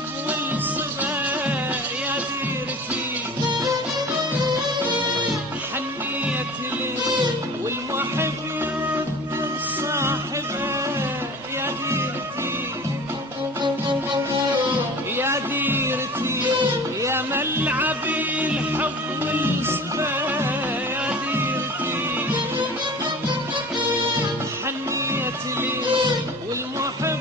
الحب والصبا يا ديرتي، حنيت لي والمحب يرد صاحبه يا ديرتي، يا ديرتي يا ملعبي الحب والصبا يا ديرتي، حنيت لي والمحب